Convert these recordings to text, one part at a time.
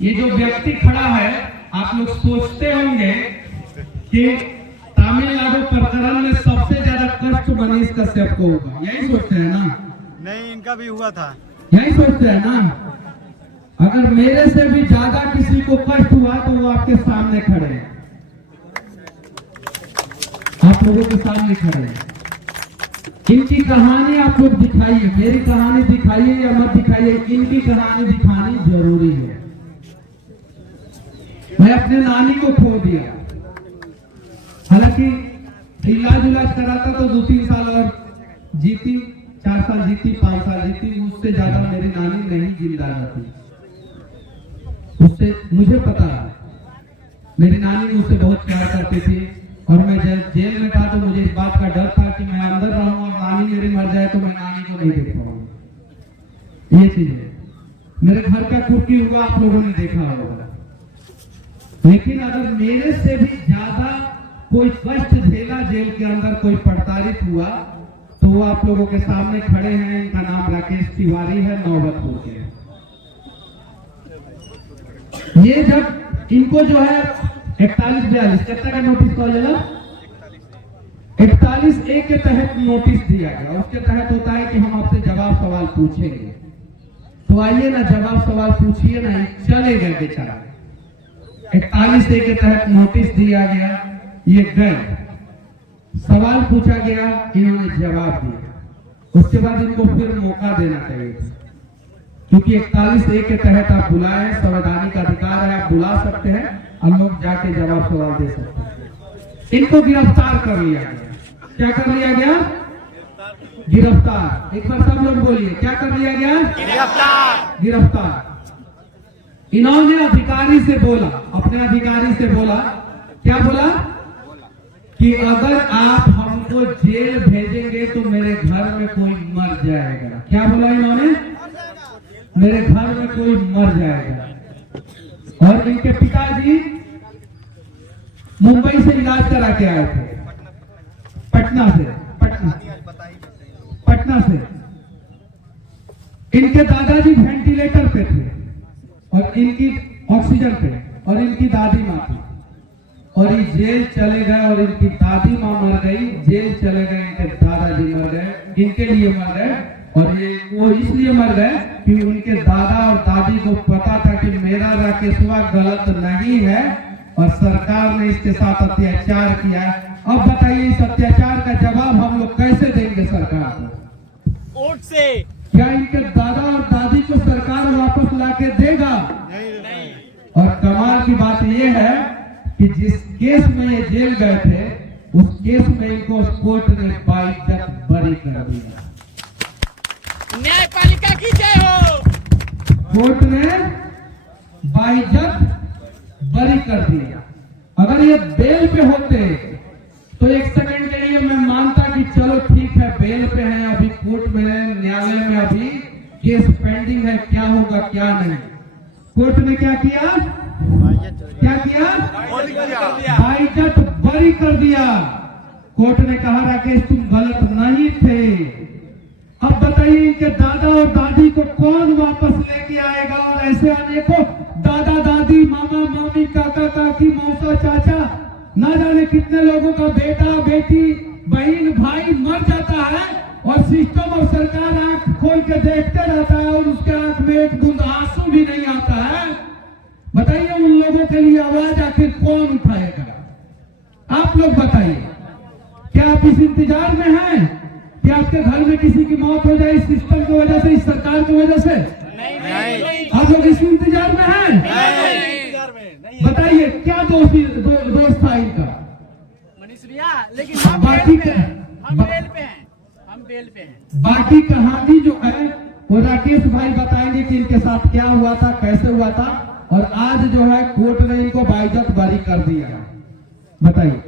ये जो व्यक्ति खड़ा है, आप लोग सोचते होंगे कि तमिलनाडु प्रकरण में सबसे ज्यादा कष्ट मनीष कश्यप को होगा, यही सोचते हैं ना? नहीं, इनका भी हुआ था, यही सोचते हैं ना? अगर मेरे से भी ज्यादा किसी को कष्ट हुआ तो वो आपके सामने खड़े हैं, आप लोगों के सामने खड़े हैं। इनकी कहानी आप लोग दिखाइए, मेरी कहानी दिखाइए या मत दिखाइए, इनकी कहानी दिखानी जरूरी है। मैं अपने नानी को खो दिया, हालांकि इलाज कराता तो 2-3 साल और जीती, 4 साल जीती, 5 साल जीती, उससे ज्यादा मेरी नानी नहीं जिंदा रहती। उससे मुझे पता है, मेरी नानी मुझसे बहुत प्यार करती थी और मैं जब जेल में था तो मुझे इस बात का डर था कि मैं अंदर रहूं और नानी मेरी मर जाए तो मैं नानी को नहीं देख पाऊंगा। ये चीज है। मेरे घर का कुर्की हुआ आप लोगों ने देखा होगा, लेकिन अगर मेरे से भी ज्यादा कोई कष्ट झेला जेल के अंदर, कोई प्रताड़ित हुआ, तो वो आप लोगों के सामने खड़े हैं। इनका नाम राकेश तिवारी है, नौबतपुर के। ये जब इनको जो है 41-42 कितना का नोटिस कॉल है, 41A के तहत नोटिस दिया गया। उसके तहत होता है कि हम आपसे जवाब सवाल पूछेंगे, तो आइए ना जवाब सवाल पूछिए ना, चले गए बेचारा। 41A के तहत नोटिस दिया गया, ये गए, सवाल पूछा गया, इन्होंने जवाब दिया। उसके बाद इनको फिर मौका देना चाहिए, क्योंकि 41A के तहत आप बुलाए, संवैधानिक अधिकार है, आप बुला सकते हैं और लोग जाके जवाब सवाल दे सकते हैं। इनको गिरफ्तार कर लिया गया। क्या कर लिया गया? गिरफ्तार। एक बार सब लोग बोलिए, क्या कर लिया गया? गिरफ्तार। गिरफ्तार। इन्होंने अधिकारी से बोला, अपने अधिकारी से बोला, क्या बोला? कि अगर आप हमको जेल भेजेंगे तो मेरे घर में कोई मर जाएगा। क्या बोला इन्होंने? मेरे घर में कोई मर जाएगा। और इनके पिताजी मुंबई से इलाज करा के आए थे, पटना से। इनके दादाजी वेंटिलेटर पे थे और इनकी ऑक्सीजन पे, और इनकी दादी माँ थी, और ये जेल चले गए और इनकी दादी माँ मर गई, जेल चले गए, इनके दादाजी मर गए, इनके लिए मर गए। और ये वो इसलिए मर गए कि उनके दादा और दादी को पता था कि मेरा राकेशवा गलत नहीं है और सरकार ने इसके साथ अत्याचार किया है। अब बताइए इस अत्याचार का जवाब हम लोग कैसे देंगे सरकार को? कोर्ट से। क्या इनके दादा और दादी को सरकार वापस लाके देगा? नहीं। और कमाल की बात यह है कि जिस केस में ये जेल गए थे, उस केस में इनको कोर्ट ने बाइज्जत बरी कर दिया। न्यायपालिका की जय हो। कोर्ट ने बाइज्जत बरी कर दिया। अगर ये बेल पे होते तो एक सेकंड के लिए मैं मानता कि चलो ठीक है, बेल पे है, अभी कोर्ट में है, न्यायालय में अभी केस पेंडिंग है, क्या होगा क्या नहीं। कोर्ट ने क्या किया? बाइज्जत बरी कर दिया। कोर्ट ने कहा राकेश तुम गलत नहीं थे। अब बताइए इनके दादा और दादी को कौन वापस लेके आएगा? और ऐसे अनेकों दादा दादी, मामा मामी, काका काकी, मौसा चाचा, ना जाने कितने लोगों का बेटा बेटी, बहन भाई मर जाता है और सिस्टम और सरकार आंख खोल के देखते रहता है और उसके आंख में एक बूंद आंसू भी नहीं आता है। बताइए उन लोगों के लिए आवाज आखिर कौन उठाएगा? आप लोग बताइए, क्या आप इस इंतजार में हैं कि आपके घर में किसी की मौत हो जाए इस सिस्टम की वजह से, इस सरकार की वजह से? नहीं। आप लोग इस इंतजार में हैं? नहीं। बताइए क्या दोस्त था इनका? मनीष भैया, लेकिन हम बेल पे हैं। बाकी कहानी जो है वो राकेश भाई बताएंगे कि इनके साथ क्या हुआ था, कैसे हुआ था, और आज जो है कोर्ट ने इनको बाइज्जत बरी कर दिया। बताइए।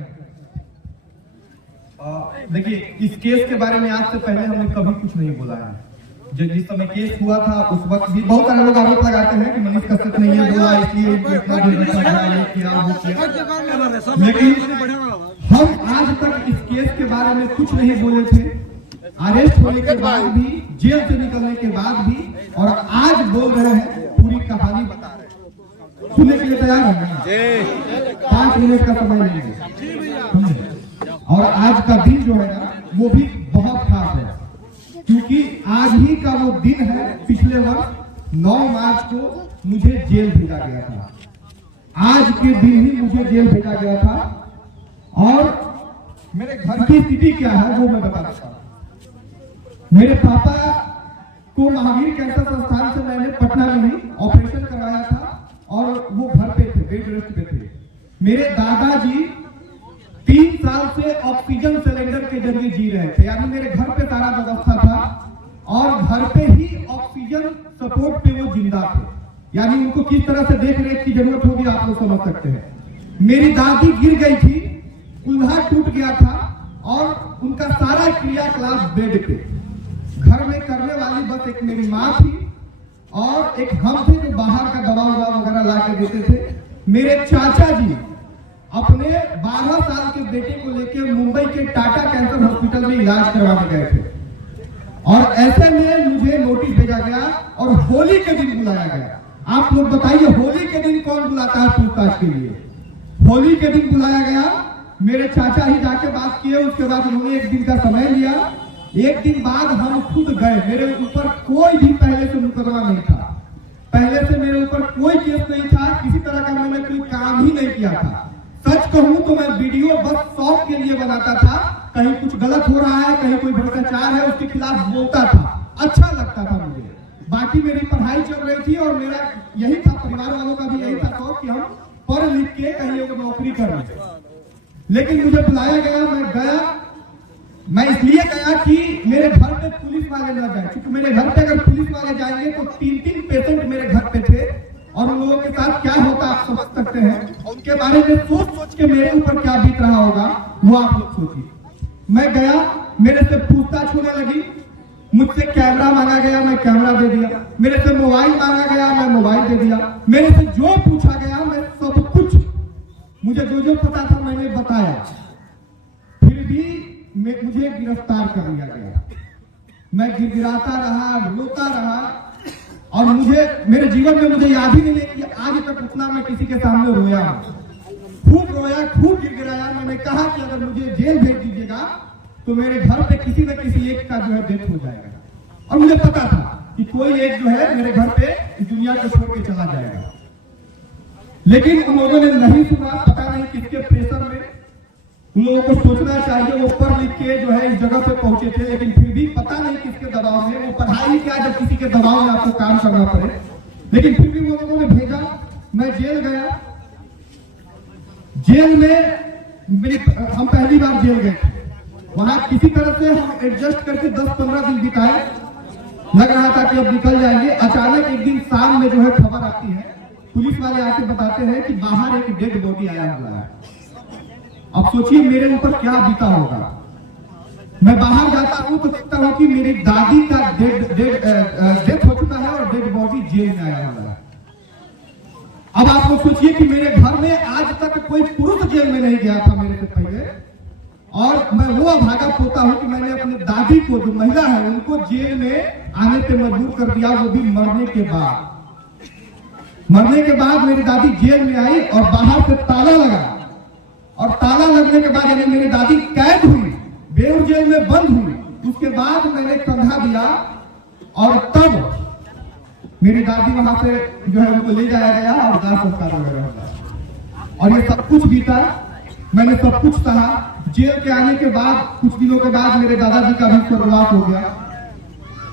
देखिए, इस केस के बारे में आज से पहले हमने कभी कुछ नहीं बोला है। जिस समय केस हुआ था उस वक्त भी बहुत सारे लोग आरोप लगाते हैं कि मनीष कश्यप ने ये बोला इसलिए इतना दिन रखा, ये किया वो किया, लेकिन हम आज तक इस केस के बारे में कुछ नहीं बोले थे। अरेस्ट होने के बाद भी, जेल से निकलने के बाद भी, और आज बोल रहे हैं, पूरी कहानी बता रहे हैं। सुनने के लिए तैयार है? 5 मिनट का समय लेंगे। और आज का दिन जो है ना वो भी बहुत खास है, क्योंकि आज ही का वो दिन है। पिछले वर्ष 9 मार्च को मुझे जेल भेजा गया था। आज के दिन ही मुझे जेल भेजा गया था। और मेरे घर की स्थिति क्या है वो मैं बता देता हूं। मेरे पापा को महावीर कैंसर संस्थान से मैंने पटना में ही ऑपरेशन करवाया था और वो घर पे थे, बेड रेस्ट पे थे। मेरे दादाजी 3 साल से ऑक्सीजन सिलेंडर के जरिए जी रहे थे, यानी मेरे घर पे सारा व्यवस्था था और घर पे ही ऑक्सीजन सपोर्ट पे वो जिंदा थे, यानी उनको किस तरह से देख रेख की जरूरत होगी आप लोग समझ सकते हैं। मेरी दादी गिर गई थी, कुल्हा टूट गया था और उनका सारा क्रियाकलाप बेड पे। घर में करने वाली बस एक मेरी माँ थी और एक हम थे जो बाहर का दवा वगैरह ला के देते थे। मेरे चाचा जी अपने 12 साल के बेटे को लेकर मुंबई के टाटा कैंसर हॉस्पिटल में इलाज करवाने गए थे और ऐसे में मुझे नोटिस भेजा गया और होली के दिन बुलाया गया। आप लोग बताइए होली के दिन कौन बुलाता है पूछताछ के लिए? होली के दिन बुलाया गया। मेरे चाचा ही जाके बात किए, उसके बाद उन्होंने 1 दिन का समय लिया। 1 दिन बाद हम खुद गए। मेरे ऊपर कोई भी पहले से मुकदमा नहीं था, पहले से मेरे ऊपर कोई केस नहीं था, किसी तरह का मैंने कोई काम ही नहीं किया था। सच कहूं तो मैं वीडियो बस शौक के लिए बनाता था, कहीं कुछ गलत हो रहा है, कहीं कोई भ्रष्टाचार है उसके खिलाफ बोलता था, अच्छा लगता था मुझे। बाकी मेरी पढ़ाई चल रही थी और मेरा यही था, परिवार वालों का भी यही था शौक कि हम पढ़ लिख के कहीं एक नौकरी कर लें। लेकिन मुझे बुलाया गया, मैं गया। मैं इसलिए गया कि मेरे घर पे पुलिस वाले न जाए, क्योंकि मेरे घर पे अगर पुलिस वाले जाएंगे तो 3-3 पेशेंट मेरे घर पे थे और उन लोगों के साथ क्या होता आप समझ सकते हैं। उनके बारे में सोच के मेरे ऊपर क्या बीत रहा होगा वो आप लोग सोचिए। मैं गया, मेरे से पूछताछ होने लगी, मुझसे कैमरा मांगा गया, मैं कैमरा दे दिया। मेरे से मोबाइल मांगा गया, मैं मोबाइल दे दिया। मेरे से जो पूछा गया मैं सब कुछ, मुझे जो पता था मैंने बताया। फिर भी मुझे गिरफ्तार कर लिया गया। मैं गिड़गिड़ाता रहा, रोता रहा और मेरे जीवन में मुझे याद ही नहीं है कि आज तक उतना मैं किसी के सामने रोया। खूब रोया, खूब गिड़गिड़ाया। मैंने कहा कि अगर मुझे जेल भेज दीजिएगा तो मेरे घर पे किसी न किसी एक का जो है डेथ हो जाएगा। और मुझे पता था कि कोई एक जो है मेरे घर पे इस दुनिया को छोड़ के चला जाएगा। लेकिन उन लोगों ने नहीं सुना, पता नहीं किसके प्रेशर में। उन लोगों को सोचना चाहिए वो पढ़ लिख के जो है इस जगह पे पहुंचे थे, लेकिन फिर भी पता नहीं किसके दबाव में। वो पढ़ाई क्या जब किसी के दबाव में आपको काम करना पड़े, लेकिन फिर भी वो लोगों ने भेजा। मैं जेल गया। जेल में हम पहली बार जेल गए थे। वहां किसी तरह से हम एडजस्ट करके 10-15 दिन बिताए। लग रहा था कि अब निकल जाएंगे। अचानक एक दिन शाम में जो है खबर आती है, पुलिस वाले आके बताते हैं कि बाहर एक डेड बॉडी आया हुआ है। अब सोचिए मेरे ऊपर क्या बीता होगा। मैं बाहर जाता हूं तो देखता हूं कि मेरी दादी का डेथ हो चुका है और डेड बॉडी जेल में आया हुआ है। अब आप लोग सोचिए कि मेरे घर में आज तक कोई पुरुष जेल में नहीं गया था मेरे से पहले, और मैं वो अभागा पोता हूं कि मैंने अपनी दादी को, जो महिला है, उनको जेल में आने पे मजबूर कर दिया, वो भी मरने के बाद। मरने के बाद मेरी दादी जेल में आई और बाहर से ताला लगा, और ताला लगने के बाद यानी मेरी दादी कैद हुई, बेऊर जेल में बंद हुई। उसके बाद मैंने कंधा दिया और तब मेरी दादी वहां से जो है उनको ले जाया गया और दाह संस्कार वगैरह होगा। और ये सब कुछ बीता, मैंने सब कुछ सहा। जेल के आने के बाद कुछ दिनों के बाद मेरे दादाजी का भी स्वर्गवास हो गया।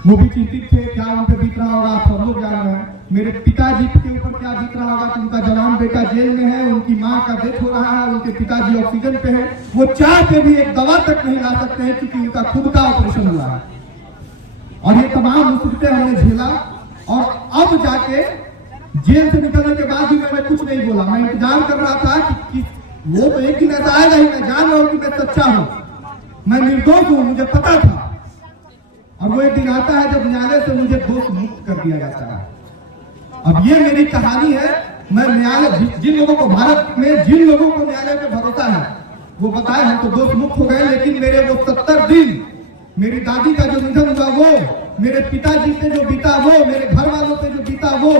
वो भी चिंतित थे, क्या उन पे बीत रहा होगा आप सब लोग जान रहे हैं। मेरे पिताजी के ऊपर क्या बीत रहा होगा कि उनका जवान बेटा जेल में है, उनकी माँ का डेथ हो रहा है, उनके पिताजी ऑक्सीजन पे है, वो चाह के भी एक दवा तक नहीं ला सकते हैं क्योंकि उनका खुद का ऑपरेशन हुआ है। और ये तमाम मुसीबतें हमने झेला और अब जाके जेल से निकलने के बाद भी मैंने कुछ नहीं बोला। मैं इंतजार कर रहा था कि वो तो एक दिन ऐसा आएगा ही, मैं जान रहा हूं कि मैं सच्चा हूं, मैं निर्दोष हूं, मुझे पता था। और वो एक दिन आता है जब न्यायालय से मुझे दोष मुक्त कर दिया जाता है। अब ये मेरी कहानी है। मैं न्यायालय, जिन लोगों को भारत में जिन लोगों को न्यायालय पे भरोसा है वो बताए हम तो दोष मुक्त हो गए, लेकिन मेरे वो 70 दिन, मेरी दादी का जो निधन हुआ वो, मेरे पिताजी से जो बीता वो, मेरे घर वालों से जो बीता वो,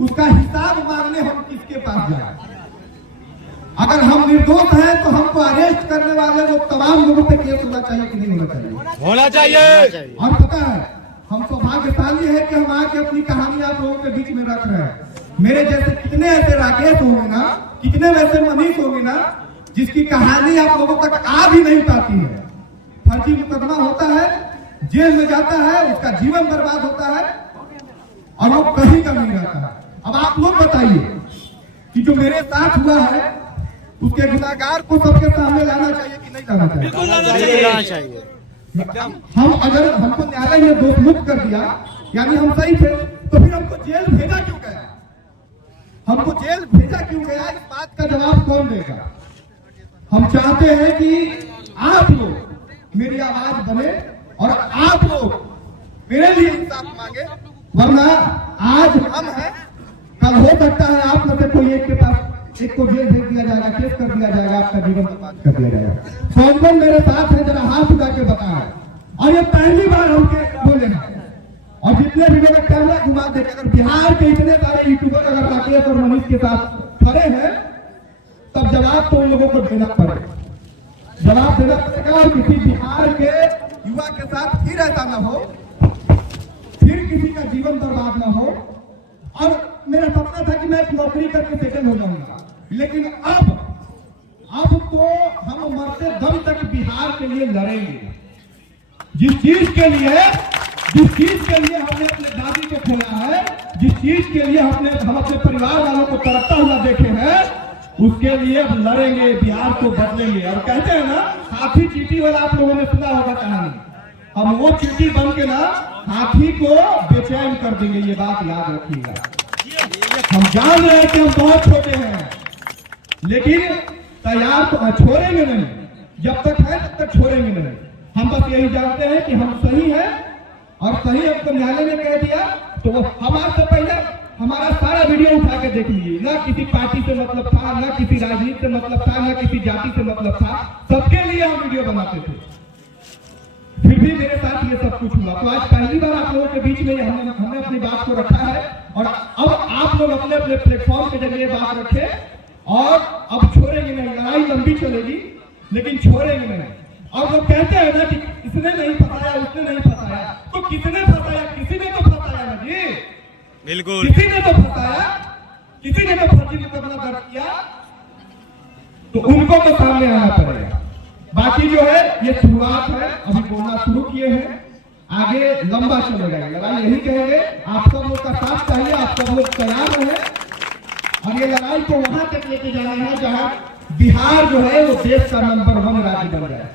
उसका हिसाब मांगने हम पास जाए। अगर हम निर्दोष हैं तो हमको अरेस्ट करने वाले वो तमाम लोगों पे केस होना चाहिए कि नहीं होना चाहिए? होना चाहिए। और पता है हम सौभाग्यशाली है कि हम आके अपनी कहानी आप लोगों के बीच में रख रहे हैं। मेरे जैसे कितने ऐसे राकेश होंगे ना, कितने वैसे मनीष होंगे ना, जिसकी कहानी आप लोगों तक आ भी नहीं पाती है। फर्जी मुकदमा होता है, जेल में जाता है, उसका जीवन बर्बाद होता है और वो कहीं का नहीं रहता है। अब आप लोग बताइए कि जो मेरे साथ हुआ है उसके गुनाहगार को सबके सामने लाना चाहिए कि नहीं लाना चाहिए? बिल्कुल लाना चाहिए। हम अगर हमको न्यायालय ने दोष मुक्त कर दिया, यानी हम सही थे, तो फिर हमको जेल भेजा क्यों गया? हमको जेल भेजा क्यों गया? इस बात का जवाब कौन देगा? हम चाहते हैं कि आप लोग मेरी आवाज बने और आप लोग मेरे लिए इंसाफ मांगे, वरना आज हम हैं, कल हो सकता है आप में से कोई एक के पास एक को जेल भेज दिया जाएगा, केस कर दिया जाएगा, आपका जीवन बर्बाद कर दिया जाएगा। कौन कौन मेरे साथ है जरा हाथ उठा के बताएं। और ये पहली बार हमके बोले हैं और जितने वीडियो में कैमरा घुमा देखे, अगर बिहार के इतने सारे यूट्यूबर अगर राकेश और मनीष के साथ खड़े हैं तब जवाब तो उन लोगों को देना पड़ेगा, जवाब देना पड़ेगा। और किसी बिहार के युवा के साथ फिर ऐसा न हो, फिर किसी का जीवन बर्बाद न हो। और मेरा सपना था कि मैं एक नौकरी करके सेटल हो जाऊंगा, लेकिन अब तो हम मरते दम तक बिहार के लिए लड़ेंगे। जिस चीज के लिए हमने अपने दादी को खोया है, जिस चीज के लिए हम अपने परिवार वालों को तड़पता हुआ देखे हैं, उसके लिए अब लड़ेंगे, बिहार को बदलेंगे। और कहते हैं ना हाथी चींटी वाला, आप लोगों ने सुना होगा कहानी, हम वो चींटी बन के ना हाथी को बेचैन कर देंगे, ये बात याद रखिएगा। हम जान रहे हैं कि हम बहुत छोटे हैं, लेकिन तैयार तो छोड़ेंगे नहीं, जब तक है तब तक छोड़ेंगे नहीं। हम बस यही जानते हैं कि हम सही हैं और सही हमको न्यायालय ने कह दिया, तो हम आज से पहले हमारा सारा वीडियो उठा के देख लीजिए। ना किसी पार्टी से मतलब था, ना किसी राजनीति से मतलब था, ना किसी जाति से मतलब था, सबके लिए हम वीडियो बनाते थे। फिर भी मेरे साथ ये सब कुछ हुआ। तो आज पहली बार आप लोगों के बीच में हमने अपनी बात को रखा है और अब आप लोग अपने अपने प्लेटफॉर्म के जरिए बात रखे और अब छोड़ेंगे नहीं। लड़ाई लंबी चलेगी लेकिन छोड़ेंगे नहीं। और वो कहते हैं ना कि इसने नहीं फंसाया, उसने नहीं फंसाया, तो किसने फंसाया? किसी ने तो फंसाया ना जी, बिल्कुल किसी ने तो फंसाया, किसी ने तो फर्जी मुकदमा दर्ज किया, तो उनको तो सामने आना पड़ेगा। बाकी जो है ये शुरुआत है, अभी बोलना शुरू किए हैं, आगे लंबा चलेगा लड़ाई। यही कहेंगे आप सब लोग का साथ चाहिए, आप सब लोग तैयार रहे और ये लड़ाई को वहां तक लेके जाना है जहां बिहार जो है वो देश का नंबर 1 राज्य बन जाए।